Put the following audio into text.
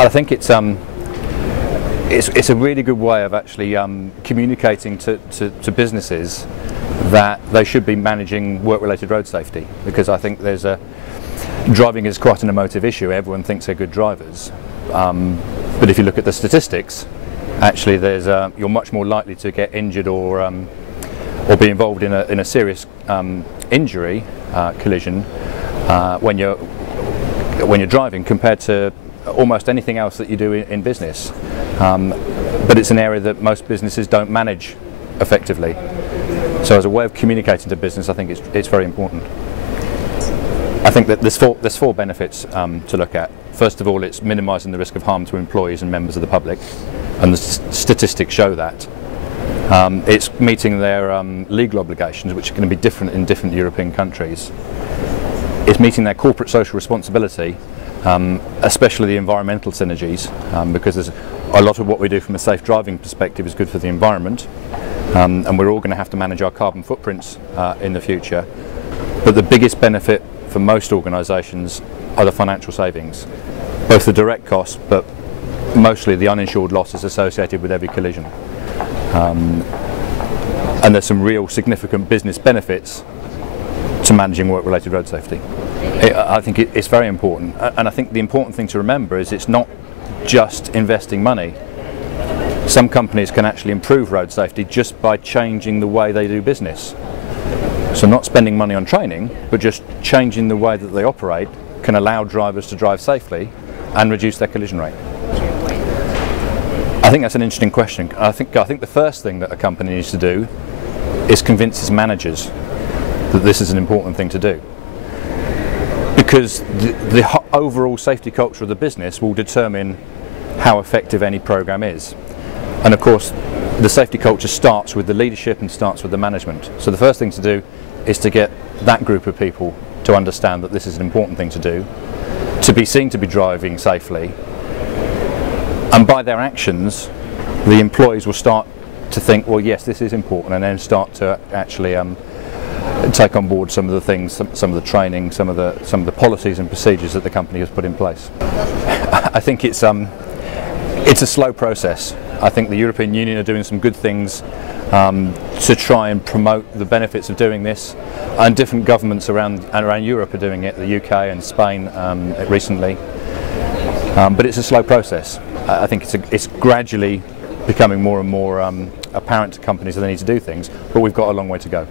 I think it's a really good way of actually communicating to businesses that they should be managing work-related road safety, because I think driving is quite an emotive issue. Everyone thinks they're good drivers, but if you look at the statistics, actually you're much more likely to get injured or be involved in a serious injury, collision, when you're driving, compared to almost anything else that you do in business. But it's an area that most businesses don't manage effectively. So as a way of communicating to business, I think it's very important. I think that there's four benefits to look at. First of all, it's minimising the risk of harm to employees and members of the public, and the statistics show that. It's meeting their legal obligations, which are going to be different in different European countries. It's meeting their corporate social responsibility, especially the environmental synergies, because there's a lot of what we do from a safe driving perspective is good for the environment, and we're all going to have to manage our carbon footprints in the future. But the biggest benefit for most organisations are the financial savings, both the direct costs, but mostly the uninsured losses associated with every collision. And there's some real significant business benefits to managing work-related road safety. I think it's very important, and I think the important thing to remember is it's not just investing money. Some companies can actually improve road safety just by changing the way they do business. So not spending money on training, but just changing the way that they operate can allow drivers to drive safely and reduce their collision rate. I think that's an interesting question. I think the first thing that a company needs to do is convince its managers that this is an important thing to do, because the overall safety culture of the business will determine how effective any program is. And of course, the safety culture starts with the leadership and starts with the management. So the first thing to do is to get that group of people to understand that this is an important thing to do, to be seen to be driving safely, and by their actions the employees will start to think, well, yes, this is important, and then start to actually take on board some of the things, some of the training, some of the policies and procedures that the company has put in place. I think it's a slow process. I think the European Union are doing some good things to try and promote the benefits of doing this, and different governments around Europe are doing it, the UK and Spain recently. But it's a slow process. I think it's gradually becoming more and more apparent to companies that they need to do things, but we've got a long way to go.